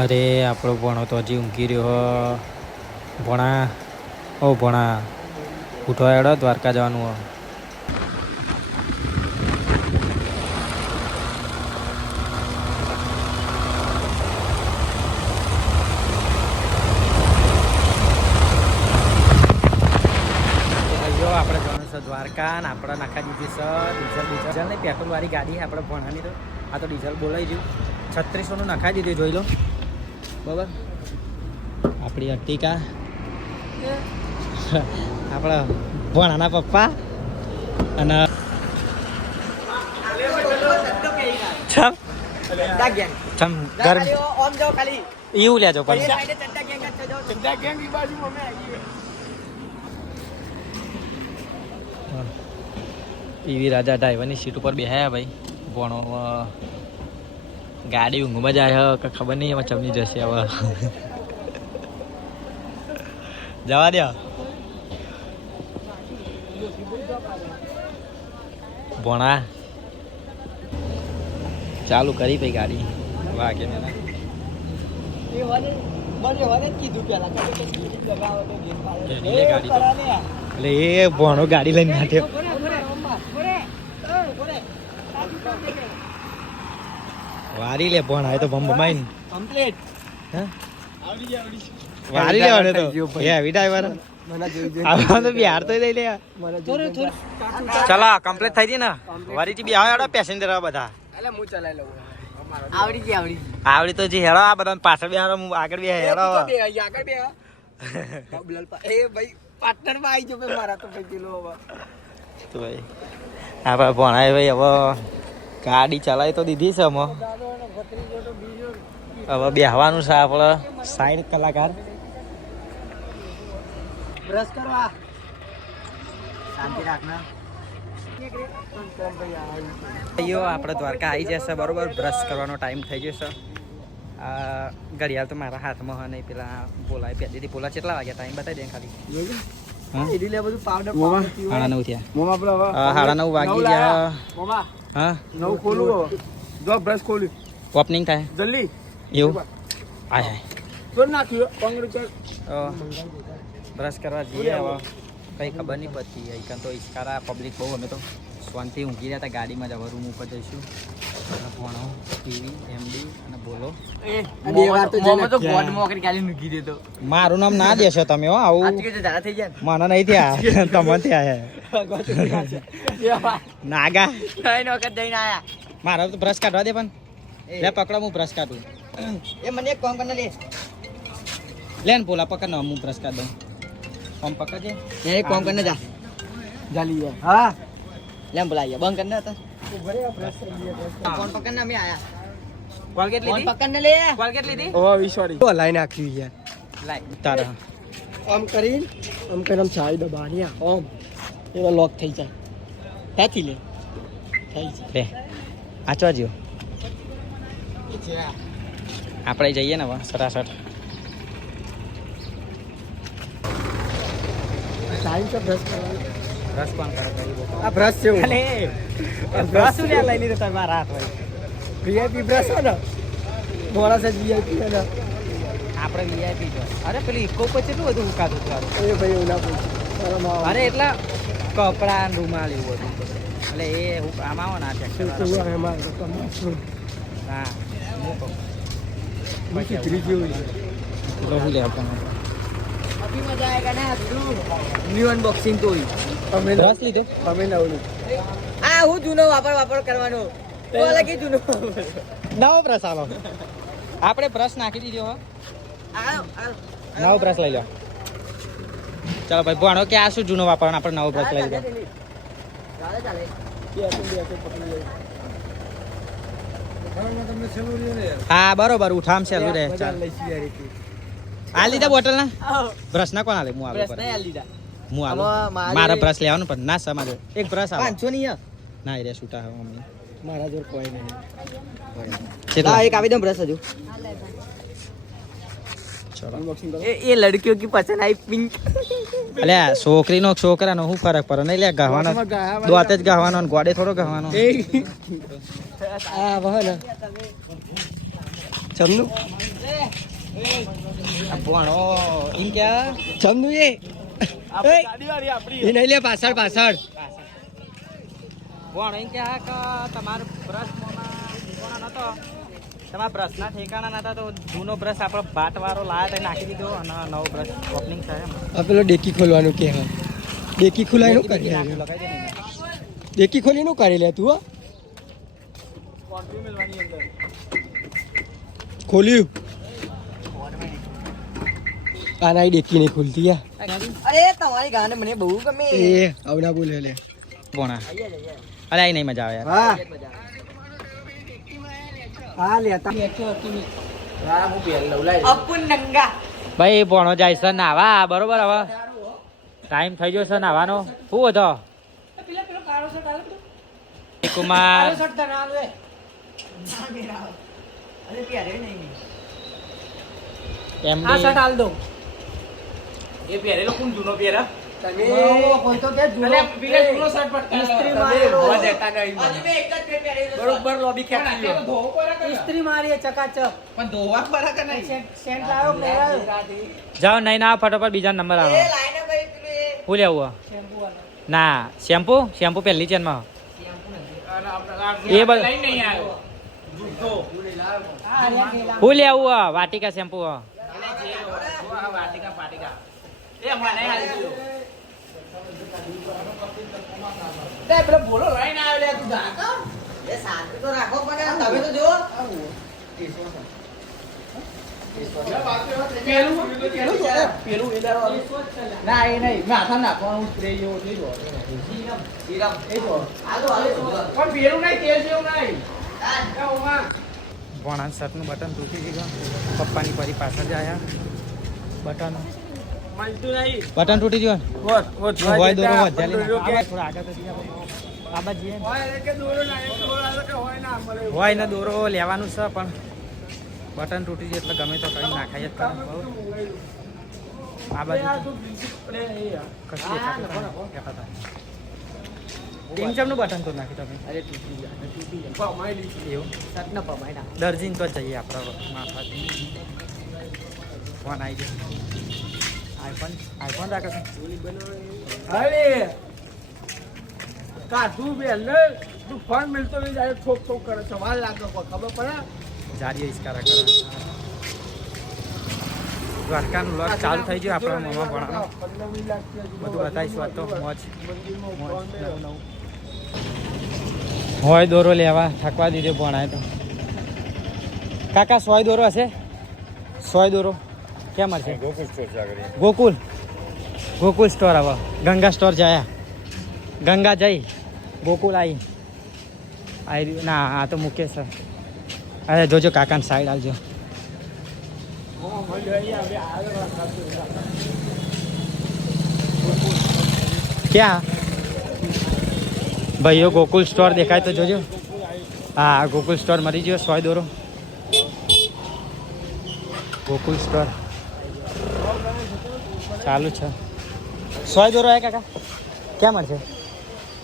અરે આપણો ભણો તો હજી ઊંઘી રહ્યો. ભણા ઓ ભણા ઉઠો હેડો, દ્વારકા જવાનું હો. આપણે જવાનું છે દ્વારકા ને આપણે નાખા દીધી છે ડીઝલ નહીં, પેટ્રોલ વાળી ગાડી આપણે ભણાની. તો આ તો ડીઝલ બોલાઈ ગયું. 3600નું નાખાઈ દીધું, જોઈ લો બરાબર. આપણી અર્ટિકા, આપણા ભણાના પપ્પા અને એવું લેજો પણ એવી રાજા ડ્રાઈવરની સીટ ઉપર બેહાયા ભાઈ. ભણો ગાડી ઊંઘમાં જાય કે ખબર નહીં એમાં ચમની જશે હવે. જવા દે ભણા. ચાલુ કરી ભાઈ ગાડી. વાગે મેં એટલે એ ભણો ગાડી લઈને નાટ્યો. વારી લે ભણ આવે તો ભમાઈ ને કમ્પ્લીટ. વારી લેવાને તો એ આવી ડ્રાઈવર આવા તો બિહાર તો લઈ લે. ચલા કમ્પ્લીટ થઈ ગઈ ને વારીથી બી આવે પેસેન્જર બધા. આવડી તો જે હેડો આ બધા પાછળ બે હેડો આગળ બે હેડો. તો ભાઈ આપણે ભણાય ભાઈ હવે ગાડી ચલાવી તો દીધી છે. હવે બેહવાનું છે આપણે 60 કલાકાર. બ્રશ કરવા શાંતિ રાખના. આપણે દ્વારકા આવી જશે બરોબર. બ્રશ કરવાનો ટાઈમ થઈ જશે. ઘડિયાળ તો મારા હાથમાં હોય નહીં. પેલા બોલાય પહેલીથી બોલા કેટલા વાગ્યા ટાઈમ બતાવી દે ખાલી. 9:30 વાગી ગયા. હા 9 ખોલું જો બ્રશ ખોલ્યું ઓપનિંગ થાય જલ્દી એવું. આય તો નાખ્યું બ્રશ કરવા જઈએ. હવે કઈ ખબર નહીં પડતી. અહીં તો ઈસ્કારા પબ્લિક બહુ. અમે તો શાંતિ ઊંઘી રહ્યા હતા ગાડીમાં જ. હવે રૂમ ઉપર જઈશું. ભણો ટીવી એમડી અને બોલો. મારું નામ ના દેશો તમે હો. આવું મને નહીં થયા તમે થયા નાગા. મારા તો બ્રશ કાઢવા દે પણ. લે પકડો હું બ્રશ કાઢું. એ મને એક કામ કરીને લે લે ને પોલા પકડ ને હું બ્રશ કાઢ દઉં. કામ પકડજે એક કામ કરીને જા જાલી. હા લે બોલાઈએ બંધ કરીને હતા. ફોન પકડ ને અમે આયા. કોલગેટ લીધી પકડ ને લે. કોલગેટ લીધી ઓ વિશ્વાડી ઓ લાઈન આખી યાર. લાઈ તારા આમ કરીને ચાવી દબાની આમ એવા લોક થઈ જાય. ત્યાંથી લે થઈ જાય. લે આચવા જ્યો આપણે જઈએ ને સરાસર. બ્રશ કોણ કરે? આ બ્રશ છે. બ્રશ લે લઈ લીધો તમે મારા હાથ હોય. વીઆઈપી બ્રશ હો ને મોડા છે વીઆઈપી ને આપણે વીઆઈપી જો. અરે પેલી ઇકો પર કેટલું બધું ઉકાતું હતું. એ ભાઈ એવું ના પૂછ. અરે એટલા કપડા રૂમાલ એવું બધું. એટલે એ આમાં આવો ને આ ટ્રેક્ટર હા ન્યુ અનબોક્સિંગ તો અમે બ્રશ લીધો. અમે નવું આ હું જૂનો વાપર કરવાનો. જૂનો નવો બ્રશ આલો. આપણે બ્રશ નાખી દીધો હો. નવો બ્રશ લઈ લો. ચાલો ભાઈ ભણો કે આ શું જૂનો વાપરવાનો. આપણે નવો બ્રશ લઈ લીધો. હા બરોબર ઉઠામ છે. આ લીધા બોટલ ના બ્રશ ના કોણ આલે? હું આલો મારા બ્રશ લેવાનું પણ ના સમાજો. એક બ્રશ આવે 500 ની ના રે છૂટા મમ્મી મારા જોર કોઈ નહીં. એક આવી દો બ્રશ હજુ. એ લડકીઓ કી પસંદ આઈ પિંક. અલ્યા છોકરીનો છોકરાનો શું ફરક પડે? નહીં લે ગહવાનો દોતે જ ગહવાનો ગોડે થોડો ગહવાનો. આ વહન ચમનું આ ભણો એમ ક્યાં જમનું એ નહીં લે પાછળ પાછળ ભણો એમ ક્યાં કે તમારો બ્રશ મોના નતો તમારા બ્રશના ઠેકાણા નતા તો જૂનો બ્રશ આપણો ભાટ વાળો લાયા તો નાખી દીધો અને નવો બ્રશ ઓપનિંગ થાય આ પેલો ડેકી ખોલવાનું કે હા ડેકી ખોલાય નું કરી ડેકી ખોલી નું કરી લે તું હો ખોલ્યું આના ડેકી નહીં ખુલતી યાર અરે તમારી ગાને મને બહુ ગમે એ આવના બોલે લે ભણા અરે આ નહીં મજા આવે યાર હા હા લેતા અપુન નંગા ભાઈ ભણો જાય છે નાવા બરોબર હવે ટાઈમ થઈ ગયો છે નાવાનો શું હતો કુમાર અરે પ્યારે નહીં એમ આ શર્ટ હાલ દો એ પહેરેલો કોણ જૂનો પહેરા તમે કોઈ તો કે જૂનો શર્ટ પડતા ઇસ્ત્રી મારેલો બરોબર લોબી ખેંચી લ્યો ઇસ્ત્રી મારી ચકાચક પણ ધોવા બરા કે નહીં સેન્ટ લાવ્યો પહેરાયો જાઓ નહીં ના ફટોફટ બીજા નંબર આવે લાઈને ભાઈ પેલું શું લેવું શેમ્પુ વાળો ના શેમ્પુ પહેલી ચેનમાં એ બધું આ રે ગેલા શું લેવું વાટિકા શેમ્પુ તે પેલો બોલો લઈને આવ્યો લે તું ધાકા એ શાંતિ તો રાખો પણ તમે તો જો ના એ નહીં માથા નાખવાનું સ્પ્રે જેવો થઈ ગયો સીરમ એ જો પણ પેલું નહીં તેલ જેવું નહીં ભણા શર્ટનું બટન તૂટી ગયું પપ્પાની પરી પાછળ જ આવ્યા બટન બટન તૂટી ગયું હોય દોરો વધારે થોડા આગળ તો આ બાજુ હોય ને દોરો લેવાનું છે પણ બટન તૂટી ગયું એટલે ગમે તો કઈ નાખાય જ કરે આ બાજુ કશું ટીમચમનું બટન તો નાખી તમે અરે તૂટી ગયા એવું શર્ટ ન પમાય ના દર્જીન તો જઈએ આપણે માથાથી ફોન આવી ગયો આઈફોન રાખે છે અરે કાઠું બેન તું ફોન મિલતો નહીં જાય ઠોક ઠોક કરે સવાલ લાગે ખબર પડે જારી ઇસ્કારા કરે દ્વારકાનું લોક ચાલુ થઈ ગયું આપણા મોમાં ભણાનો બધું બતાવીશું તો મોજ હોય દોરો લેવા થકવા દીધો ભણાય તો કાકા 100 દોરો હશે 100 દોરો ક્યાં મળશે ગોકુલ સ્ટોર હવે ગંગા સ્ટોર જયા ગંગા જઈ ગોકુલ આવી ના આ તો મુકેશ અરે જોજો કાકાની સાઈડ આવજો ક્યાં ભાઈઓ ગોકુલ સ્ટોર દેખાય તો જોજો હા ગોકુલ સ્ટોર મળી ગયો 100 દોરો ગોકુલ સ્ટોર ચાલુ છે 100 દોરો હે કાકા ક્યાં મળશે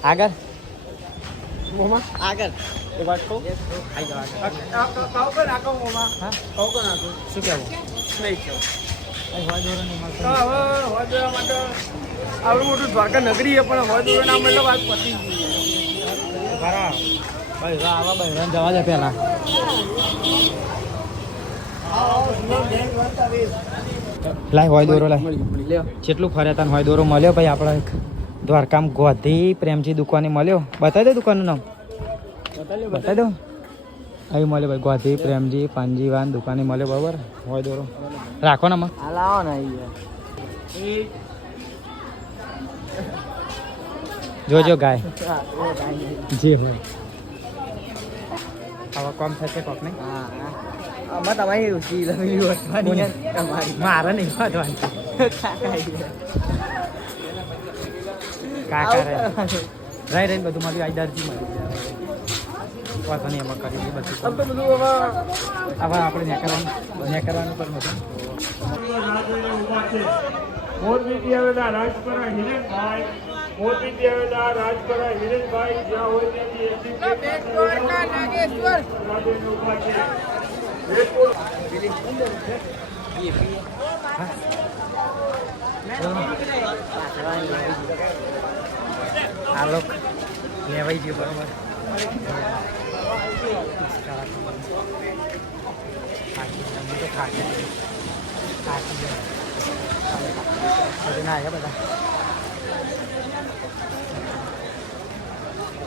આગળ આગળ એક વાત કહું આવી જાઓ શું કહેવું નહીં કેવું 100 દોરો નહીં મળશે આવડું મોટું દ્વારકા નગરી છે પણ હવે દૂર ના મળે વાત પતી બરાબર ભાઈ આવા ભાઈ જવા દે પહેલા લાય હોય દોરો લાય જેટલું ફરે તને હોય દોરો મળ્યો ભાઈ આપણે એક દ્વારકામાં ગોધી પ્રેમજી દુકાને મળ્યો બતાવી દો દુકાનનું નામ બતાવી દો અહીં મળ્યો ભાઈ ગોધી પ્રેમજી પાનજીવાન દુકાને મળ્યો બરાબર હોય દોરો રાખો ને માં લાવો ને જોજો ગાય જે હોય હવે કોમ થશે કોક નહીં આમાં તમારી રુચિ તમારી મારે નહીં વાંધવાની કાકા રે રહીને બધું મળ્યું આ દરજી મળ્યું વાંધો નહીં એમાં કરી બધું હવે આપણે ન્યા કરવાનું પણ બધું મોરબીથી આવેલા રાજપરા હિરેનભાઈ મોરબીથી આવેલા રાજપરા હિરેનભાઈ જ્યાં હોય ત્યાંથી આ લોક લેવાઈ ગયો બરોબર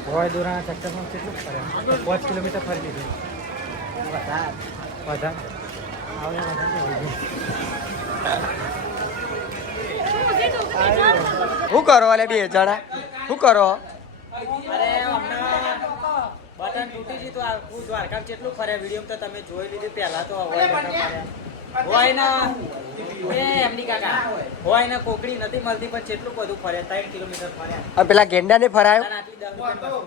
હોય દોરાના ચક્કરમાં કેટલું ફરે 5 કિલોમીટર ફરી લીધું વધારે શું કરો અલે બે જણા શું કરો બટન તૂટી ગયું તો આખું દ્વારકા કેટલું ફરે વિડીયો તો તમે જોઈ લીધું પહેલા તો હોય બટન ફર્યા હોય ના એ એમની કાકા હોય ના કોકડી નથી મળતી પણ કેટલું બધું ફરે 3 કિલોમીટર ફર્યા પેલા ગેંડા ને ફરાયો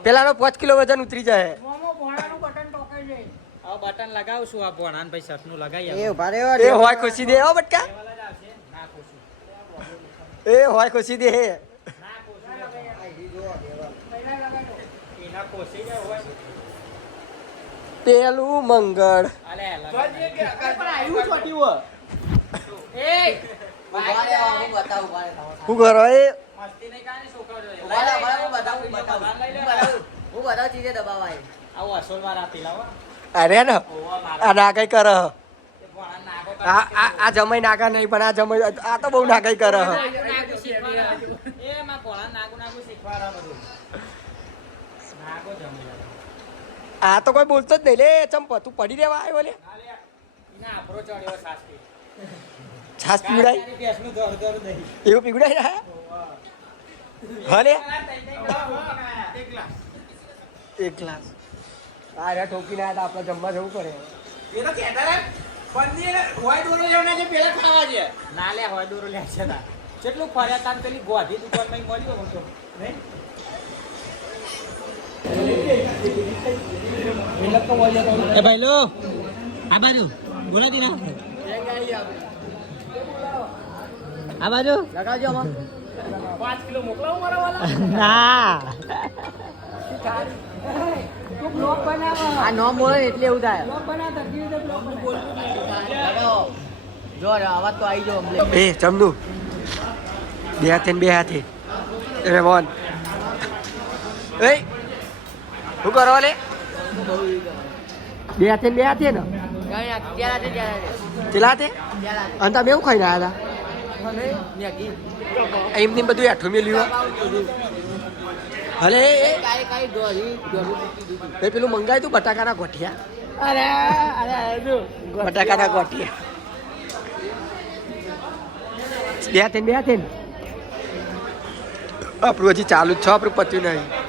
પેલાનો 5 કિલો વજન ઉતરી જાય હવે બટન લગાવશું આ ભણાન ભાઈ શર્ટનું લગાવી એ હોય ખુશી દે હો બટકા એ હોય ખુશી દે પેલું મંગળ શું કરો એ અરે ને આ નાગાઈ કર આ જમાઈ નાગા નહીં પણ આ જમાઈ આ તો બહુ નાગાઈ કર આ તો કોઈ બોલતો જ નહીં લે ચંપ તું પડી રહેવા આવ્યો લે છાસ પીવડાય એવું પીવડાય ને હલે એક ગ્લાસ અરે ઠોકી ના આપણે જમવા જવું પડે ના લે હોય દોરો લે છે કેટલું ફર્યા તાન પેલી ગોધી દુકાનમાં મળ્યો હતો નહીં એ ભાઈ લો આ બાજુ બોલા દી ના આ બાજુ લગાવજો આમાં 5 કિલો મોકલાવું મારા વાલા ના તું બ્લોગ બનાવ આ નો બોલે એટલે એવું થાય બ્લોગ બનાવ તરતી રીતે બ્લોગ બોલ લગાવો જો આવાજ તો આવી જો એ ચમનુ બે હાથે એ મોન એ શું કરો લે બે હાથે ને ચેલા તે અને તમે એવું ખાઈને આવ્યા હતા એમને બધું આઠું મેલ્યું હલે એ પેલું મંગાય તું બટાકાના ગોઠિયા બટાકાના ગોઠિયા બે હાથે આપણું હજી ચાલુ જ છે આપણું પત્યું નહીં